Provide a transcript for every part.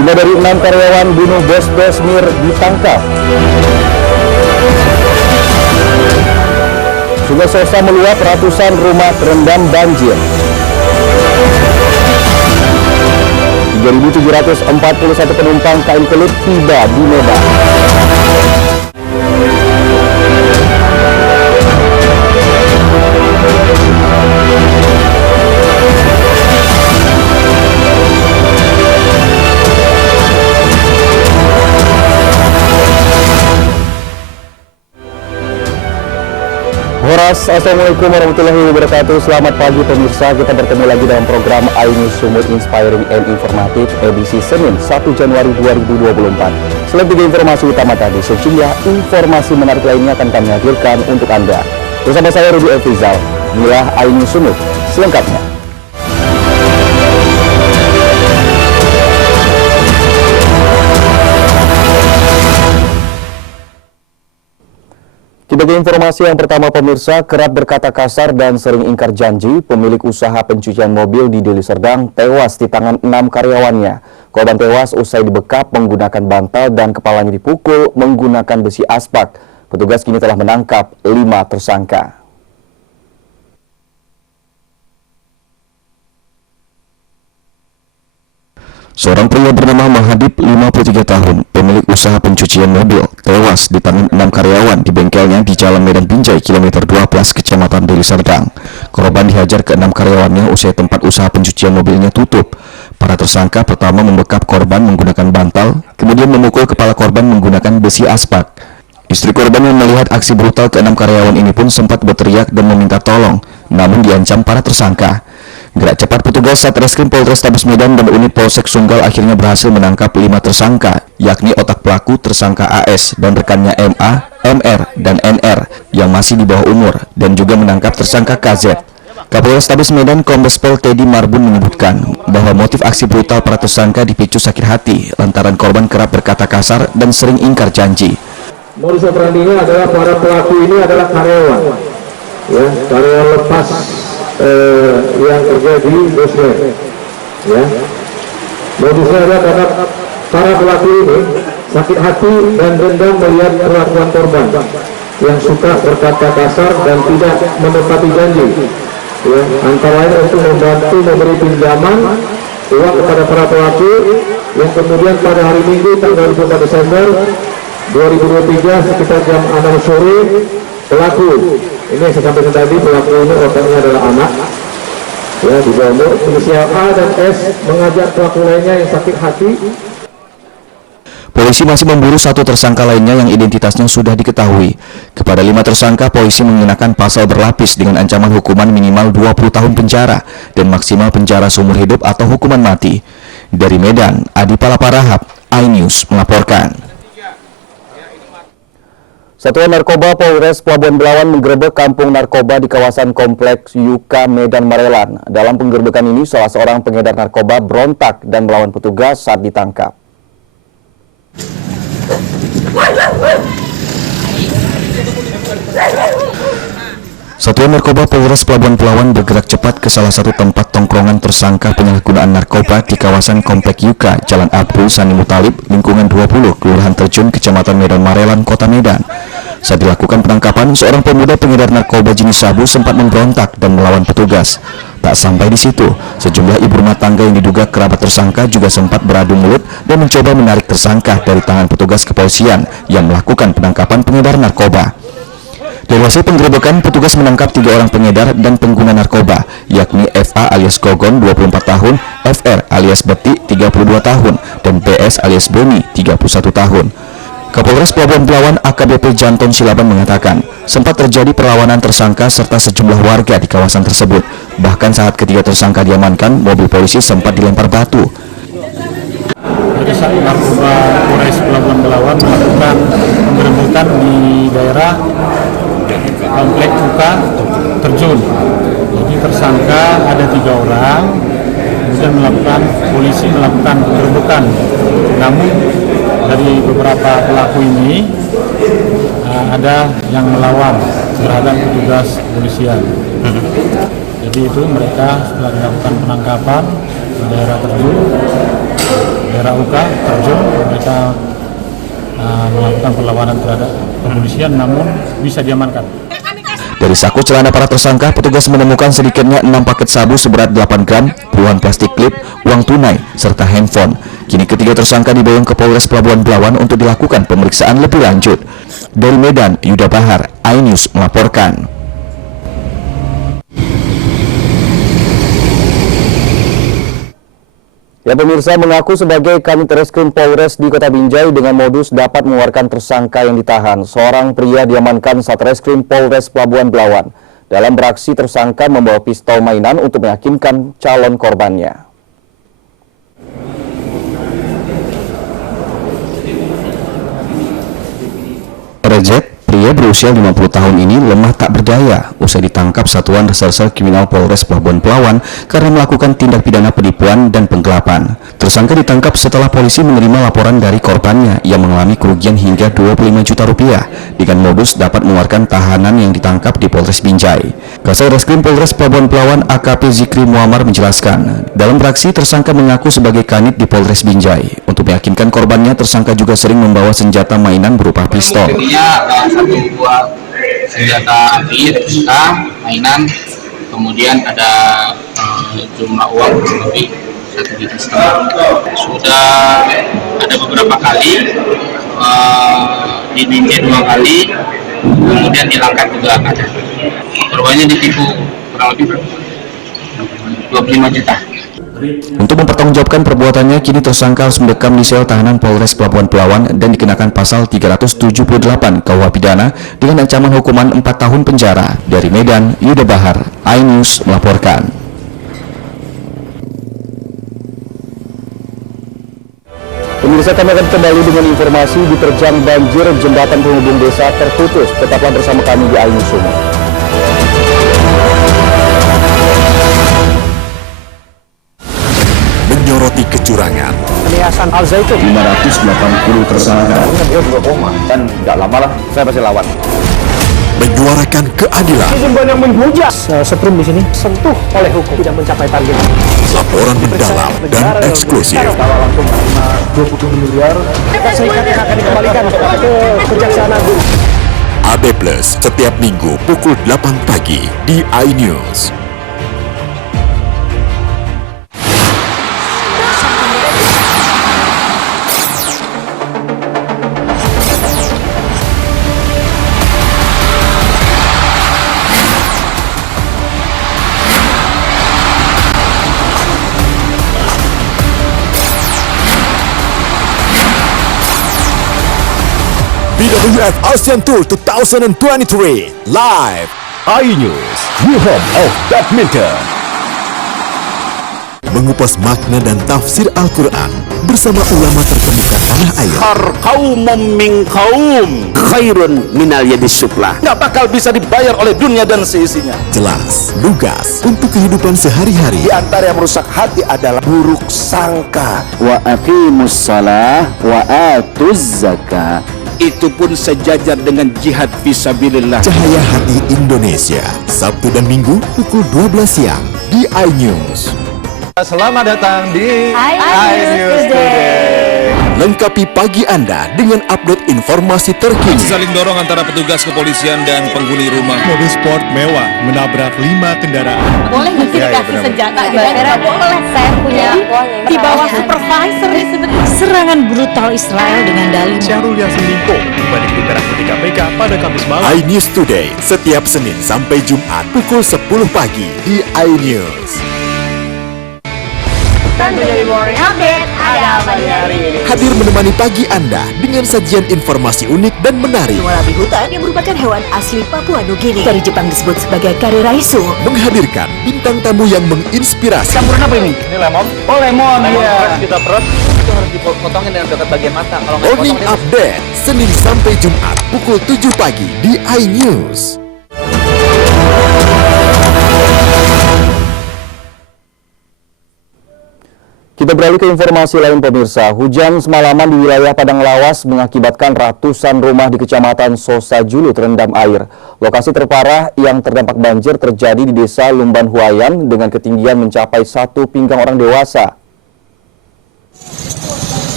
5 dari 6 karyawan bunuh bos Mir ditangkap. Sungai Sosa meluap, ratusan rumah terendam banjir. 3.741 penumpang KM Kelut tiba di Medan. Assalamualaikum warahmatullahi wabarakatuh. Selamat pagi pemirsa, kita bertemu lagi dalam program iNews Sumut Inspiring and Informatif edisi Senin 1 Januari 2024. Selain 3 informasi utama tadi, sejumlah informasi menarik lainnya akan kami hadirkan untuk Anda. Bersama saya Rudy Efrizal, inilah iNews Sumut selengkapnya. Sebagai informasi yang pertama pemirsa, kerap berkata kasar dan sering ingkar janji, pemilik usaha pencucian mobil di Deli Serdang tewas di tangan 6 karyawannya. Korban tewas usai dibekap menggunakan bantal dan kepalanya dipukul menggunakan besi aspak. Petugas kini telah menangkap 5 tersangka. Seorang pria bernama Mahadib, 53 tahun, pemilik usaha pencucian mobil, tewas di tangan 6 karyawan di bengkelnya di Jalan Medan Binjai, kilometer 12, Kecamatan Deli Serdang. Korban dihajar ke 6 karyawannya usai tempat usaha pencucian mobilnya tutup. Para tersangka pertama membekap korban menggunakan bantal, kemudian memukul kepala korban menggunakan besi aspak. Istri korban yang melihat aksi brutal ke 6 karyawan ini pun sempat berteriak dan meminta tolong, namun diancam para tersangka. Gerak cepat petugas Satreskrim Polrestabes Medan dan unit Polsek Sunggal akhirnya berhasil menangkap 5 tersangka, yakni otak pelaku tersangka AS dan rekannya MA, MR, dan NR yang masih di bawah umur, dan juga menangkap tersangka KZ. Kapolrestabes Medan Kombes Pol Teddy Marbun menyebutkan bahwa motif aksi brutal para tersangka dipicu sakit hati lantaran korban kerap berkata kasar dan sering ingkar janji. Modus operandinya adalah para pelaku ini adalah karyawan, ya, karyawan lepas yang kerja di Bosler, ya. Modusnya adalah karena para pelaku ini sakit hati dan dendam melihat perlakuan korban yang suka berkata kasar dan tidak menepati janji, ya, antara lain untuk membantu memberi pinjaman uang kepada para pelaku yang kemudian pada hari Minggu tanggal 24 Desember 2023 sekitar jam 6 sore pelaku ini yang saya sampaikan tadi, pelaku ini otaknya adalah anak, ya, di bawah umur, inisial A dan S, mengajak pelaku lainnya yang sakit hati. Polisi masih memburu 1 tersangka lainnya yang identitasnya sudah diketahui. Kepada 5 tersangka, polisi mengenakan pasal berlapis dengan ancaman hukuman minimal 20 tahun penjara dan maksimal penjara seumur hidup atau hukuman mati. Dari Medan, Adi Palaparahap, iNews melaporkan. Satuan Narkoba Polres Pelabuhan Belawan menggerebek kampung narkoba di kawasan Kompleks Yuka, Medan Marelan. Dalam penggerebekan ini, salah seorang pengedar narkoba berontak dan melawan petugas saat ditangkap. Satuan Narkoba Polres Pelabuhan Belawan bergerak cepat ke salah satu tempat tongkrongan tersangka penyalahgunaan narkoba di kawasan Komplek Yuka, Jalan Abdul Sani Mutalib, lingkungan 20, Kelurahan Terjun, Kecamatan Medan Marelan, Kota Medan. Saat dilakukan penangkapan, seorang pemuda pengedar narkoba jenis sabu sempat memberontak dan melawan petugas. Tak sampai di situ, sejumlah ibu rumah tangga yang diduga kerabat tersangka juga sempat beradu mulut dan mencoba menarik tersangka dari tangan petugas kepolisian yang melakukan penangkapan pengedar narkoba. Dari hasil penggerebekan, petugas menangkap 3 orang pengedar dan pengguna narkoba, yakni FA alias Gogon 24 tahun, FR alias Beti 32 tahun, dan PS alias Boni 31 tahun. Kapolres Pelabuhan Belawan AKBP Janton Silaban mengatakan, sempat terjadi perlawanan tersangka serta sejumlah warga di kawasan tersebut. Bahkan saat ketiga tersangka diamankan, mobil polisi sempat dilempar batu. Saat Narkoba Polres Pelabuhan Belawan melakukan penggerebekan di daerah Komplek Yuka Terjun. Jadi tersangka ada 3 orang, kemudian polisi melakukan penggerebekan. Namun dari beberapa pelaku ini ada yang melawan terhadap petugas kepolisian. Jadi itu mereka setelah dilakukan penangkapan di daerah Terjun, daerah ada luka terjun, mereka melakukan perlawanan terhadap kepolisian namun bisa diamankan. Dari saku celana para tersangka, petugas menemukan sedikitnya 6 paket sabu seberat 8 gram, puluhan plastik klip, uang tunai, serta handphone. Kini ketiga tersangka dibawa ke Polres Pelabuhan Belawan untuk dilakukan pemeriksaan lebih lanjut. Dari Medan, Yuda Bahar, iNews melaporkan. Ya, pemirsa, mengaku sebagai Kanit Reskrim Polres di Kota Binjai dengan modus dapat mengeluarkan tersangka yang ditahan. Seorang pria diamankan Satreskrim Polres Pelabuhan Belawan. Dalam beraksi, tersangka membawa pistol mainan untuk meyakinkan calon korbannya. Rejek, pria berusia 50 tahun ini lemah tak berdaya usai ditangkap Satuan Reserse Kriminal Polres Pelabuhan Belawan karena melakukan tindak pidana penipuan dan penggelapan. Tersangka ditangkap setelah polisi menerima laporan dari korbannya yang mengalami kerugian hingga 25 juta rupiah dengan modus dapat mengeluarkan tahanan yang ditangkap di Polres Binjai. Kasat Reskrim Polres Pelabuhan Belawan AKP Zikri Muammar menjelaskan, dalam beraksi tersangka mengaku sebagai kanit di Polres Binjai. Untuk meyakinkan korbannya, tersangka juga sering membawa senjata mainan berupa pistol. Satu buah senjata api, mainan, kemudian ada jumlah uang lebih 1,5 juta. Sudah ada beberapa kali dininja 2 kali, kemudian dilangkat juga ada. Korbannya ditipu kurang lebih 25 juta. Untuk mempertanggungjawabkan perbuatannya, kini tersangka harus mendekam di sel tahanan Polres Pelabuhan Belawan dan dikenakan pasal 378 KUH Pidana dengan ancaman hukuman 4 tahun penjara. Dari Medan, Yuda Bahar, iNews melaporkan. Pemirsa, kami akan kembali dengan informasi diterjang banjir jembatan penghubung desa terputus. Tetaplah bersama kami di iNews Sumut. Menyoroti kecurangan. Yayasan Al Zaitun 580 tersangka. Dia juga koma dan tidak lama lah saya pasti lawan. Menyuarakan keadilan. Jembatan yang menghujat setrum di sini sentuh oleh hukum tidak mencapai target. Laporan mendalam dan eksklusif. Kalau langsung 20 miliar, serikat yang akan dikembalikan ke Kejaksaan Agung. AB Plus setiap minggu pukul 8 pagi di iNews. BWF ASEAN Tour 2023 live iNews, new home of badminton. Mengupas makna dan tafsir Al-Quran bersama ulama terkemuka tanah air. Kaumum min kaum khairun minal yadis suflah. Nggak bakal bisa dibayar oleh dunia dan seisinya. Jelas, lugas untuk kehidupan sehari-hari. Di antara yang merusak hati adalah buruk sangka. Wa aqimus shalah wa atuz zakah. Itu pun sejajar dengan jihad fisabilillah. Cahaya Hati Indonesia, Sabtu dan Minggu pukul 12 siang di iNews. Selamat datang di iNews Today. Lengkapi pagi Anda dengan update informasi terkini. Saling dorong antara petugas kepolisian dan penghuni rumah. Mobil sport mewah menabrak 5 kendaraan. Boleh nggak sih dikasih senjata? Boleh. Saya punya di bawah supervisor sebenarnya. Serangan brutal Israel dengan dalih Syahrul Yassin Limpo balik di merah putih KPK pada Kamis malam. iNews Today setiap Senin sampai Jumat pukul 10 pagi di iNews. Tentunya di Morning Update ada apa di hari ini? Hadir menemani pagi Anda dengan sajian informasi unik dan menarik. Warabi hutan yang merupakan hewan asli Papua Nugini. Dari Jepang disebut sebagai kare raisu. Menghadirkan bintang tamu yang menginspirasi. campuran apa ini? Ini lemon. Oh lemon, iya. Kita perut. Itu harus dipotongin dengan dekat bagian mata. Kalau nggak Morning dipotong, Update Senin sampai Jumat pukul 7 pagi di iNews. Kita beralih ke informasi lain, pemirsa. Hujan semalaman di wilayah Padang Lawas mengakibatkan ratusan rumah di Kecamatan Sosajulu terendam air. Lokasi terparah yang terdampak banjir terjadi di Desa Lumban Huayan dengan ketinggian mencapai 1 pinggang orang dewasa.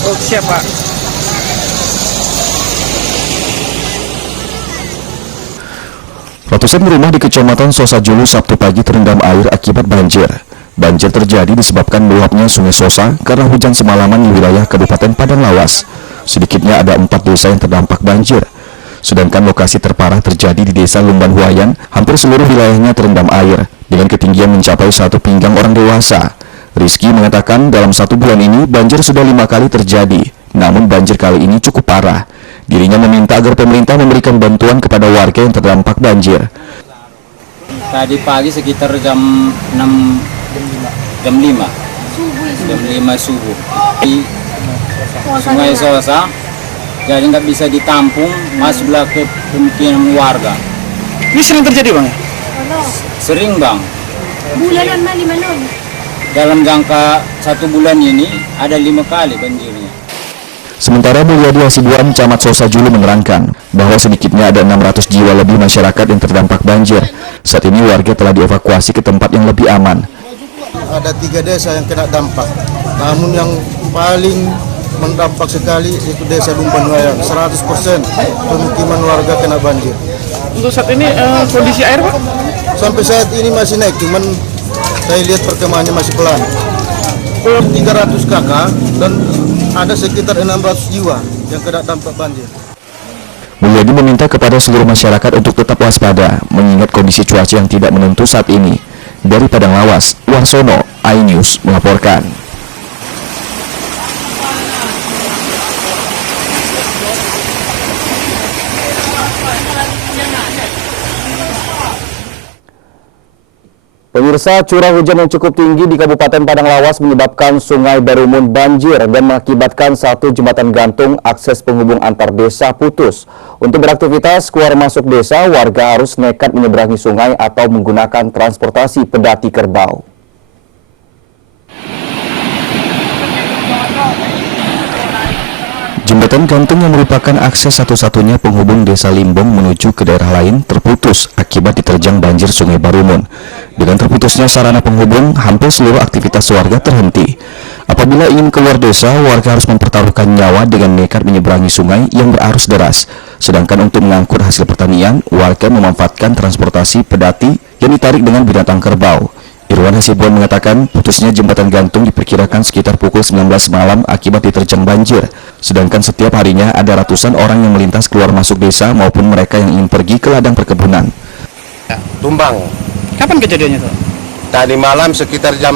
Oh, siapa? Ratusan rumah di Kecamatan Sosajulu Sabtu pagi terendam air akibat banjir. Banjir terjadi disebabkan meluapnya Sungai Sosa karena hujan semalaman di wilayah Kabupaten Padang Lawas. Sedikitnya ada 4 desa yang terdampak banjir. Sedangkan lokasi terparah terjadi di Desa Lumban Huayan, hampir seluruh wilayahnya terendam air dengan ketinggian mencapai 1 pinggang orang dewasa. Rizky mengatakan dalam 1 bulan ini banjir sudah 5 kali terjadi, namun banjir kali ini cukup parah. Dirinya meminta agar pemerintah memberikan bantuan kepada warga yang terdampak banjir. Tadi pagi sekitar jam 5 subuh di Sungai Sosa, jadi nggak bisa ditampung, masuklah ke pemukiman warga. Ini sering terjadi bang? Sering bang. Bulanan mana? Dalam jangka 1 bulan ini ada 5 kali banjirnya. Sementara Mulyadi Hasibuan, Camat Sosajulu menerangkan bahwa sedikitnya ada 600 jiwa lebih masyarakat yang terdampak banjir. Saat ini warga telah dievakuasi ke tempat yang lebih aman. Ada 3 desa yang kena dampak, namun yang paling mendampak sekali itu Desa Lumban Huayan. 100% pemukiman warga kena banjir. Untuk saat ini kondisi air Pak? Sampai saat ini masih naik, cuman saya lihat perkembangannya masih pelan. 300 kakak dan ada sekitar 600 jiwa yang kena dampak banjir. Mulyadi meminta kepada seluruh masyarakat untuk tetap waspada mengingat kondisi cuaca yang tidak menentu saat ini. Dari Padang Lawas, Warsono, iNews melaporkan. Pemirsa, curah hujan yang cukup tinggi di Kabupaten Padang Lawas menyebabkan Sungai Barumun banjir dan mengakibatkan 1 jembatan gantung akses penghubung antar desa putus. Untuk beraktivitas keluar masuk desa, warga harus nekat menyeberangi sungai atau menggunakan transportasi pedati kerbau. Jembatan gantung yang merupakan akses satu-satunya penghubung Desa Limbong menuju ke daerah lain terputus akibat diterjang banjir Sungai Barumun. Dengan terputusnya sarana penghubung, hampir seluruh aktivitas warga terhenti. Apabila ingin keluar desa, warga harus mempertaruhkan nyawa dengan nekat menyeberangi sungai yang berarus deras. Sedangkan untuk mengangkut hasil pertanian, warga memanfaatkan transportasi pedati yang ditarik dengan binatang kerbau. Irwan Hasibuan mengatakan putusnya jembatan gantung diperkirakan sekitar pukul 19 malam akibat diterjang banjir. Sedangkan setiap harinya ada ratusan orang yang melintas keluar masuk desa maupun mereka yang ingin pergi ke ladang perkebunan. Tumbang. Kapan kejadiannya tuh? Tadi malam sekitar jam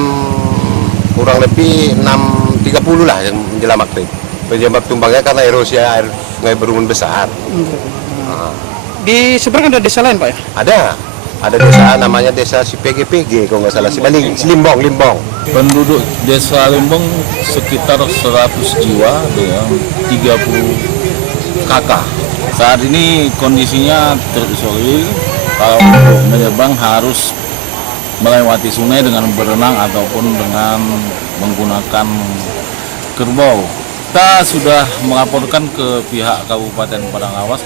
kurang lebih 6.30 lah yang menjelang maghrib. Penyebab tumbangnya karena erosi air Sungai Barumun besar. Di seberang ada desa lain Pak ya? Ada desa namanya Desa PGPG kalau nggak salah, Limbong. Penduduk Desa Limbong sekitar 100 jiwa dengan 30 kakak. Saat ini kondisinya terisolir. Kalau untuk menyeberang harus melewati sungai dengan berenang ataupun dengan menggunakan kerbau. Kita sudah melaporkan ke pihak Kabupaten Padang Lawas.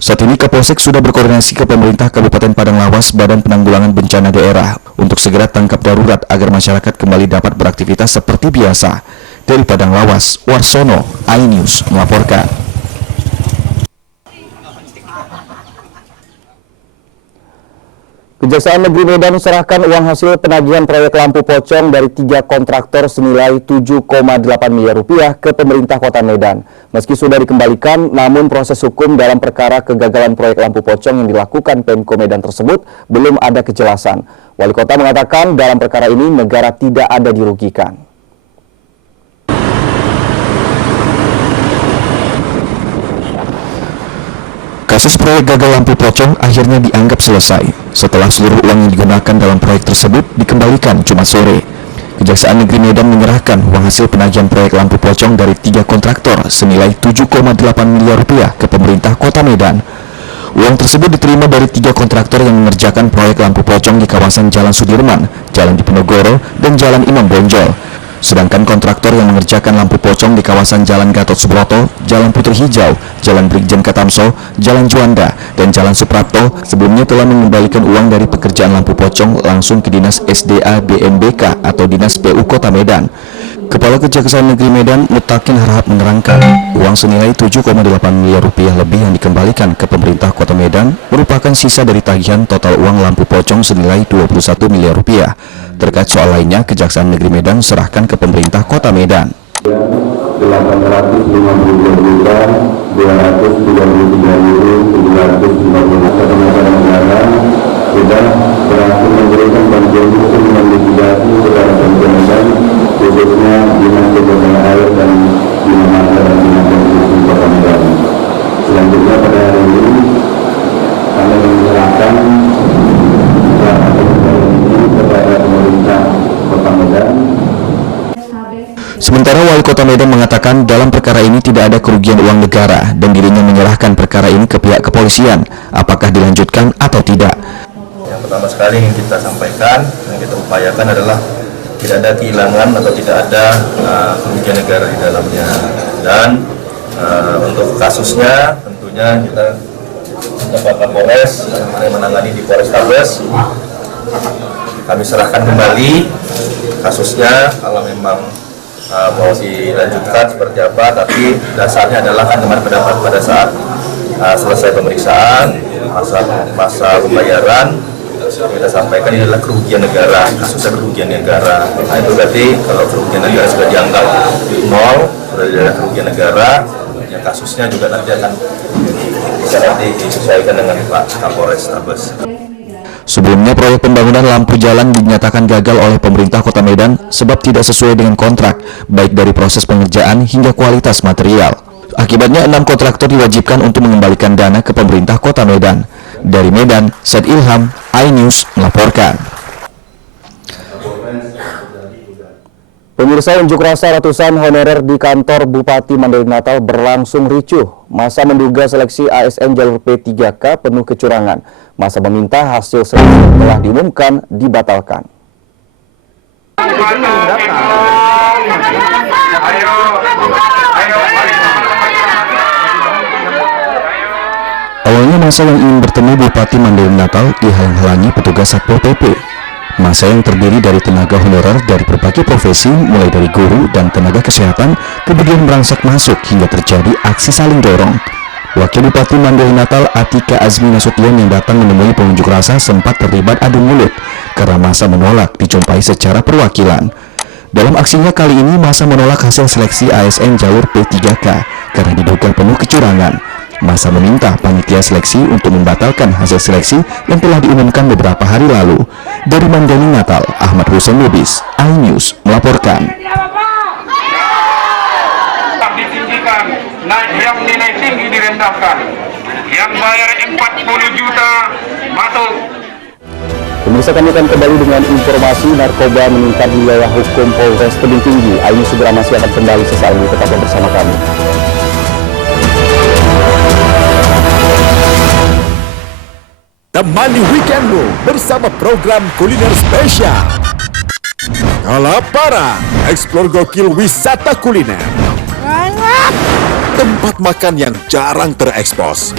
Saat ini Kapolsek sudah berkoordinasi ke pemerintah Kabupaten Padang Lawas, Badan Penanggulangan Bencana Daerah untuk segera tangkap darurat agar masyarakat kembali dapat beraktivitas seperti biasa. Dari Padang Lawas, Warsono, iNews melaporkan. Kejaksaan Negeri Medan serahkan uang hasil penagihan proyek lampu pocong dari 3 kontraktor senilai 7,8 miliar rupiah ke pemerintah Kota Medan. Meski sudah dikembalikan, namun proses hukum dalam perkara kegagalan proyek lampu pocong yang dilakukan Pemko Medan tersebut belum ada kejelasan. Wali Kota mengatakan dalam perkara ini negara tidak ada dirugikan. Kasus proyek gagal lampu pocong akhirnya dianggap selesai setelah seluruh uang yang digunakan dalam proyek tersebut dikembalikan Jumat sore. Kejaksaan Negeri Medan menyerahkan uang hasil penagihan proyek lampu pocong dari 3 kontraktor senilai 7,8 miliar rupiah ke pemerintah Kota Medan. Uang tersebut diterima dari 3 kontraktor yang mengerjakan proyek lampu pocong di kawasan Jalan Sudirman, Jalan Diponegoro, dan Jalan Imam Bonjol. Sedangkan kontraktor yang mengerjakan lampu pocong di kawasan Jalan Gatot Subroto, Jalan Putri Hijau, Jalan Brigjen Katamso, Jalan Juanda, dan Jalan Suprapto sebelumnya telah mengembalikan uang dari pekerjaan lampu pocong langsung ke Dinas SDA BMBK atau Dinas PU Kota Medan. Kepala Kejaksaan Negeri Medan Mutakin Harahap menerangkan, uang senilai 7,8 miliar rupiah lebih yang dikembalikan ke pemerintah Kota Medan merupakan sisa dari tagihan total uang lampu pocong senilai 21 miliar rupiah. Terkait soal lainnya, Kejaksaan Negeri Medan serahkan ke pemerintah Kota Medan. 833.750 sudah berhasil memberikan bantuan hukum dan mitigasi kepada Medan, khususnya Dinas Sumber Air dan Dinas Marga dan Dinas Konstruksi Kota Medan. Selanjutnya pada hari ini kami menyerahkan ini kepada pemerintah Kota Medan. Sementara Wali Kota Medan mengatakan dalam perkara ini tidak ada kerugian uang negara dan dirinya menyerahkan perkara ini ke pihak kepolisian, apakah dilanjutkan atau tidak. Yang pertama sekali yang kita sampaikan, yang kita upayakan adalah tidak ada kehilangan atau tidak ada kerugian negara di dalamnya. Dan untuk kasusnya tentunya kita Pak Kapolres yang menangani di Polrestabes, kami serahkan kembali kasusnya kalau memang mau dilanjutkan seperti apa, tapi dasarnya adalah kan kemarin pendapat pada saat selesai pemeriksaan masa pembayaran kita sampaikan ini adalah kerugian negara, kasusnya kerugian negara. Nah itu berarti kalau kerugian negara sudah dianggap nol, sudah ada kerugian negara, ya kasusnya juga nanti akan bisa disesuaikan dengan Pak Kapolres Tabes. Sebelumnya proyek pembangunan lampu jalan dinyatakan gagal oleh pemerintah Kota Medan sebab tidak sesuai dengan kontrak, baik dari proses pengerjaan hingga kualitas material. Akibatnya 6 kontraktor diwajibkan untuk mengembalikan dana ke pemerintah Kota Medan. Dari Medan, Said Ilham, iNews melaporkan. Pemirsa, unjuk rasa ratusan honorer di kantor Bupati Mandailing Natal berlangsung ricuh. Masa menduga seleksi ASN jalur P3K penuh kecurangan. Masa meminta hasil seleksi yang telah diumumkan dibatalkan. Awalnya masa yang ingin bertemu Bupati Mandailing Natal dihalang-halangi petugas Satpol PP. Masa yang terdiri dari tenaga honorer dari berbagai profesi, mulai dari guru dan tenaga kesehatan, kemudian merangsek masuk hingga terjadi aksi saling dorong. Wakil Bupati Mandailing Natal Atika Azmi Nasution yang datang menemui pengunjuk rasa sempat terlibat adu mulut karena masa menolak dijumpai secara perwakilan. Dalam aksinya kali ini masa menolak hasil seleksi ASN jalur P3K karena diduga penuh kecurangan. Masa meminta panitia seleksi untuk membatalkan hasil seleksi yang telah diumumkan beberapa hari lalu. Dari Mandailing Natal, Ahmad Hussein Lubis, iNews melaporkan. Ditinggikan, yang nilai tinggi direndahkan, yang bayar 40 juta masuk. Pemirsa, kami akan kembali dengan informasi narkoba meningkat di wilayah hukum Polres Tebing Tinggi. iNews segera masih akan kembali sesaat ini, tetaplah bersama kami. Temani weekendmu bersama program kuliner spesial. Kalaparan, eksplor gokil wisata kuliner. Tempat makan yang jarang terekspos.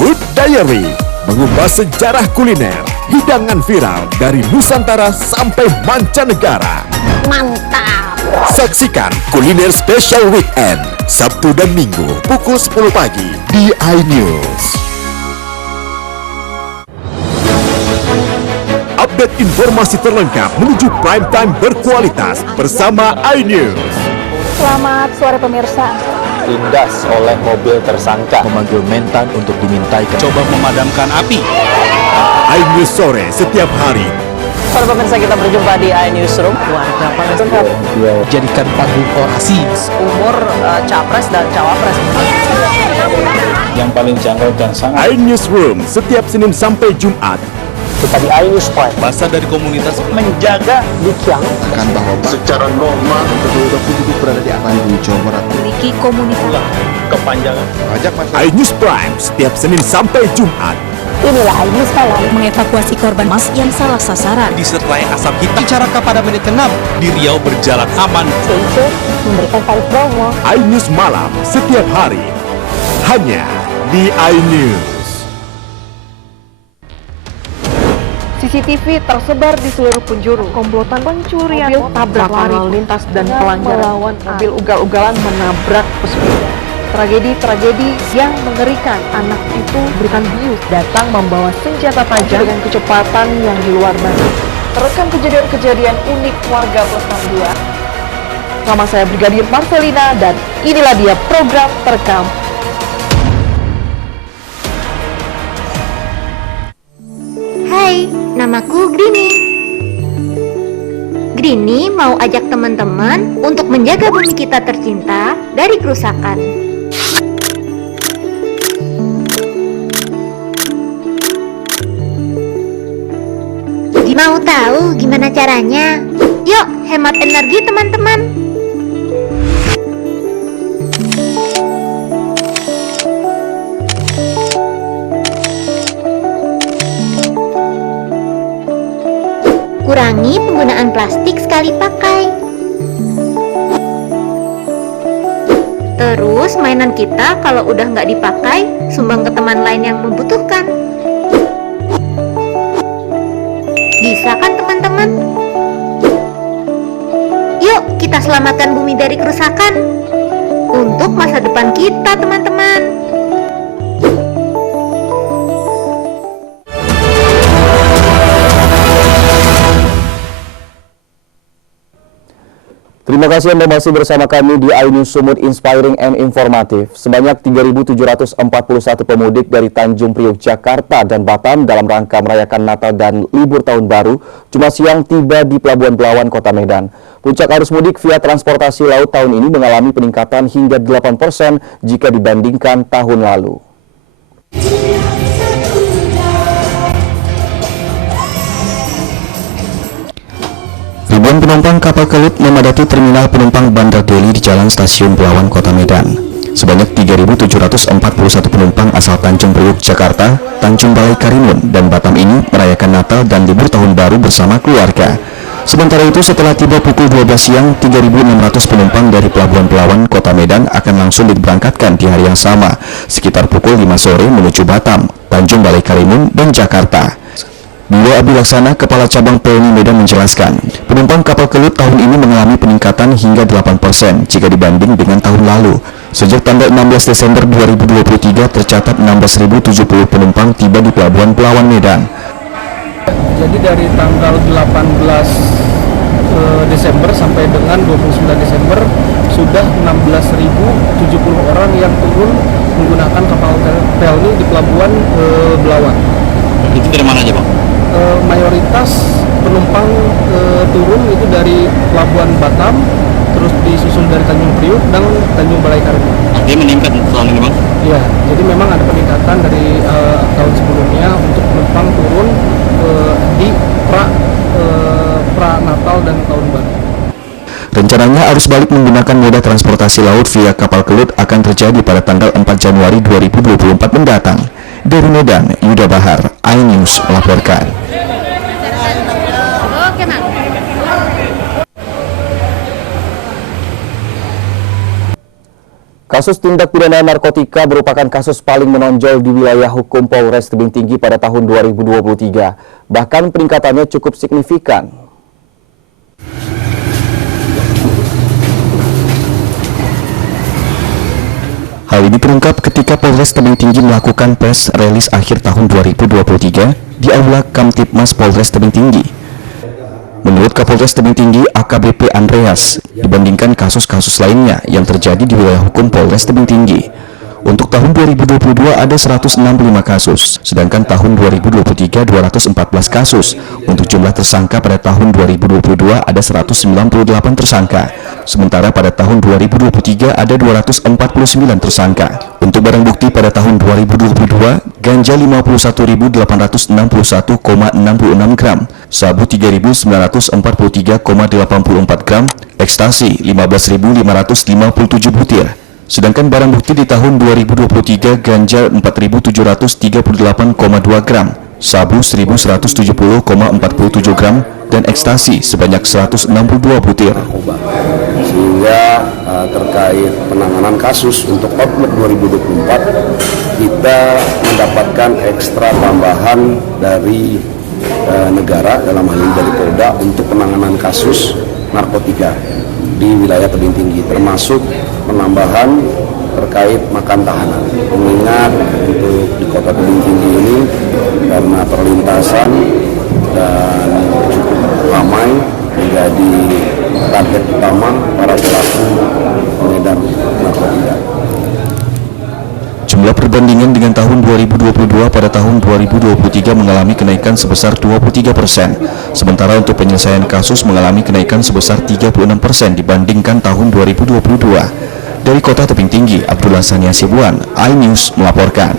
Food Diary, mengupas sejarah kuliner, hidangan viral dari Nusantara sampai mancanegara. Mantap! Saksikan kuliner spesial weekend, Sabtu dan Minggu, pukul 10 pagi di iNews. Update informasi terlengkap menuju prime time berkualitas bersama iNews. Selamat sore pemirsa. Ditindas oleh mobil tersangka, memanggil mentan untuk dimintai coba memadamkan api. iNews sore setiap hari. Para pemirsa, kita berjumpa di iNewsroom. Warga Palestina jadikan panggung orasi. Umur capres dan cawapres. Yang paling jangkau dan sangat. iNewsroom setiap Senin sampai Jumat. Kita di iNews Point. Masa dari komunitas menjaga Dikyang akan bahwa secara normal untuk duduk berada di atas Jawa Barat memiliki komunitas kepanjangan pajak iNews Prime setiap Senin sampai Jumat. Inilah iNews Malam mengevakuasi korban mas yang salah sasaran. Disertai asap hitam. Bicara pada menit ke-6 di Riau berjalan aman. Stasiun memberikan tarif promo. iNews Malam setiap hari hanya di iNews. CCTV tersebar di seluruh penjuru. Komplotan pencurian mobil, tabrakan lalu lintas dan pelanggaran melawan mobil ugal-ugalan menabrak pesepeda. Tragedi-tragedi yang mengerikan. Anak itu berikan bius datang membawa senjata tajam dengan kecepatan yang di luar batas. Terekam kejadian-kejadian unik warga Plus 62. Nama saya Brigadir Marcelina dan inilah dia program Terekam. Hai, namaku Grini. Grini mau ajak teman-teman untuk menjaga bumi kita tercinta dari kerusakan. Mau tahu gimana caranya? Yuk, hemat energi teman-teman. Kurangi penggunaan plastik sekali pakai. Terus mainan kita kalau udah nggak dipakai, sumbang ke teman lain yang membutuhkan. Bisa kan teman-teman? Yuk kita selamatkan bumi dari kerusakan untuk masa depan kita teman-teman. Terima kasih Anda masih bersama kami di iNews Sumut Inspiring and Informative. Sebanyak 3.741 pemudik dari Tanjung Priok, Jakarta dan Batam dalam rangka merayakan Natal dan libur Tahun Baru Jumat siang tiba di Pelabuhan Belawan, Kota Medan. Puncak arus mudik via transportasi laut tahun ini mengalami peningkatan hingga 8% jika dibandingkan tahun lalu. Ribuan penumpang kapal kelut memadati terminal penumpang Bandar Deli di Jalan Stasiun Belawan, Kota Medan. Sebanyak 3.741 penumpang asal Tanjung Priok, Jakarta, Tanjung Balai Karimun, dan Batam ini merayakan Natal dan libur Tahun Baru bersama keluarga. Sementara itu, setelah tiba pukul 12 siang, 3.600 penumpang dari Pelabuhan Belawan, Kota Medan akan langsung diberangkatkan di hari yang sama, sekitar pukul 5 sore menuju Batam, Tanjung Balai Karimun, dan Jakarta. Bio Abi Laksana, Kepala Cabang PLNI Medan menjelaskan, penumpang kapal kelut tahun ini mengalami peningkatan hingga 8% jika dibanding dengan tahun lalu. Sejak tanggal 16 Desember 2023 tercatat 16.070 penumpang tiba di Pelabuhan Belawan Medan. Jadi dari tanggal 18 Desember sampai dengan 29 Desember sudah 16.070 orang yang turun menggunakan kapal PLNI di Pelabuhan Belawan. Itu dari mana aja, Bang? Mayoritas penumpang turun itu dari Pelabuhan Batam, terus disusul dari Tanjung Priok dan Tanjung Balai Karimun. Artinya meningkat tahun ini, Bang? Iya, jadi memang ada peningkatan dari tahun sebelumnya untuk penumpang turun di pra Natal dan Tahun Baru. Rencananya arus balik menggunakan moda transportasi laut via kapal kelut akan terjadi pada tanggal 4 Januari 2024 mendatang. Dari Medan, Yuda Bahar, iNews melaporkan. Kasus tindak pidana narkotika merupakan kasus paling menonjol di wilayah hukum Polres Tebing Tinggi pada tahun 2023. Bahkan peningkatannya cukup signifikan. Hal ini terungkap ketika Polres Tebing Tinggi melakukan press release akhir tahun 2023 di Aula Kamtipmas Polres Tebing Tinggi. Menurut Kapolres Tebing Tinggi AKBP Andreas, dibandingkan kasus-kasus lainnya yang terjadi di wilayah hukum Polres Tebing Tinggi, untuk tahun 2022 ada 165 kasus, sedangkan tahun 2023 214 kasus. Untuk jumlah tersangka pada tahun 2022 ada 198 tersangka, sementara pada tahun 2023 ada 249 tersangka. Untuk barang bukti pada tahun 2022, ganja 51.861,66 gram, sabu 3.943,84 gram, ekstasi 15.557 butir. Sedangkan barang bukti di tahun 2023 ganja 4.738,2 gram, sabu 1.170,47 gram, dan ekstasi sebanyak 162 butir. Sehingga terkait penanganan kasus untuk outlet 2024 kita mendapatkan ekstra tambahan dari negara, dalam hal ini dari Polda, untuk penanganan kasus narkotika di wilayah tebing tinggi, termasuk penambahan terkait makan tahanan. Mengingat untuk di kota tebing tinggi ini karena perlintasan dan cukup ramai menjadi target utama para pelaku pengedar narkotika. Jumlah perbandingan dengan tahun 2022 pada tahun 2023 mengalami kenaikan sebesar 23%, sementara untuk penyelesaian kasus mengalami kenaikan sebesar 36% dibandingkan tahun 2022. Dari Kota Tebing Tinggi, Abdullah Sania Sibuan, iNews melaporkan.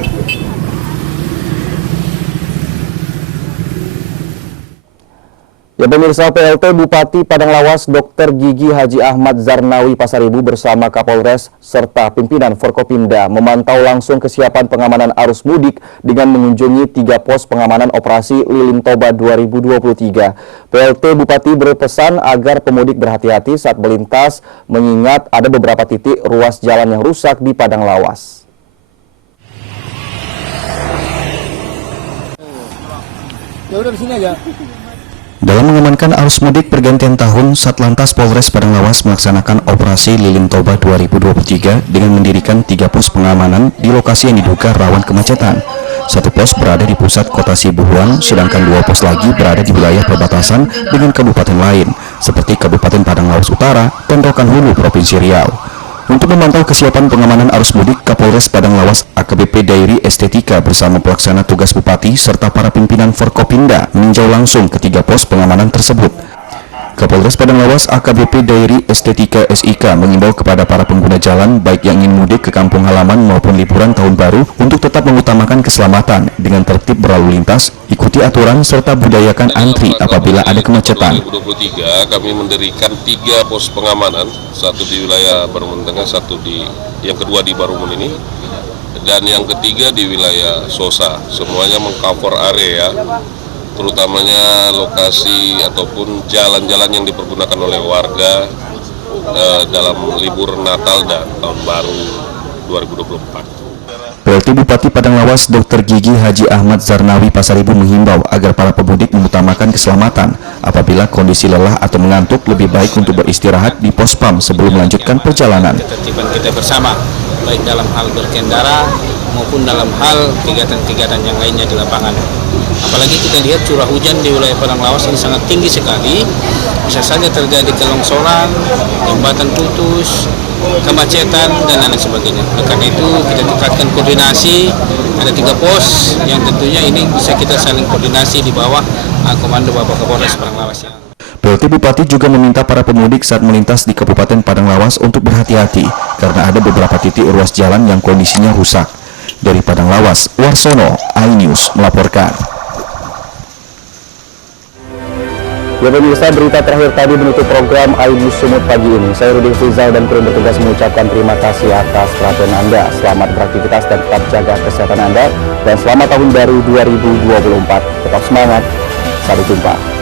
Ya pemirsa, PLT Bupati Padang Lawas Dr. Gigi Haji Ahmad Zarnawi Pasaribu bersama Kapolres serta pimpinan Forkopimda memantau langsung kesiapan pengamanan arus mudik dengan mengunjungi 3 pos pengamanan operasi Lilin Toba 2023. PLT Bupati berpesan agar pemudik berhati-hati saat melintas mengingat ada beberapa titik ruas jalan yang rusak di Padang Lawas. Ya udah di sini aja. Dalam mengamankan arus mudik pergantian tahun, Satlantas Polres Padang Lawas melaksanakan operasi Lilin Toba 2023 dengan mendirikan 3 pos pengamanan di lokasi yang diduga rawan kemacetan. 1 pos berada di pusat kota Sibuhuan, sedangkan 2 pos lagi berada di wilayah perbatasan dengan kabupaten lain, seperti Kabupaten Padang Lawas Utara dan Rokan Hulu, Provinsi Riau. Untuk memantau kesiapan pengamanan arus mudik, Kapolres Padang Lawas AKBP Dairi Estetika bersama pelaksana tugas Bupati serta para pimpinan Forkopimda meninjau langsung ke 3 pos pengamanan tersebut. Kapolres Padang Lawas AKBP Dairi Estetika SIK mengimbau kepada para pengguna jalan baik yang ingin mudik ke kampung halaman maupun liburan tahun baru untuk tetap mengutamakan keselamatan dengan tertib berlalu lintas, ikuti aturan serta budayakan antri apabila ada kemacetan. 2023 kami mendirikan 3 pos pengamanan, satu di wilayah Barumun Tengah, yang kedua di Barumun ini, dan yang ketiga di wilayah Sosa. Semuanya mengcover area, terutamanya lokasi ataupun jalan-jalan yang dipergunakan oleh warga dalam libur Natal dan Tahun Baru 2024. PLT Bupati Padang Lawas Dr. Gigi Haji Ahmad Zarnawi Pasaribu menghimbau agar para pemudik mengutamakan keselamatan. Apabila kondisi lelah atau mengantuk, lebih baik untuk beristirahat di pos PAM sebelum melanjutkan perjalanan. Ketertiban kita bersama, baik dalam hal berkendara maupun dalam hal kegiatan-kegiatan yang lainnya di lapangan. Apalagi kita lihat curah hujan di wilayah Padang Lawas ini sangat tinggi sekali, bisa saja terjadi kelongsoran, jembatan putus, kemacetan, dan lain sebagainya. Karena itu kita tingkatkan koordinasi, ada 3 pos yang tentunya ini bisa kita saling koordinasi di bawah komando Bapak Kapolres Padang Lawas. PLT Bupati juga meminta para pemudik saat melintas di Kabupaten Padang Lawas untuk berhati-hati karena ada beberapa titik ruas jalan yang kondisinya rusak. Dari Padang Lawas, Warsono, iNews melaporkan. Ya pemirsa, berita terakhir tadi menutup program iNews Sumut pagi ini. Saya Rudi Frizal dan kru bertugas mengucapkan terima kasih atas perhatian Anda. Selamat beraktivitas dan tetap jaga kesehatan Anda. Dan selamat tahun baru 2024. Tetap semangat. Sampai jumpa.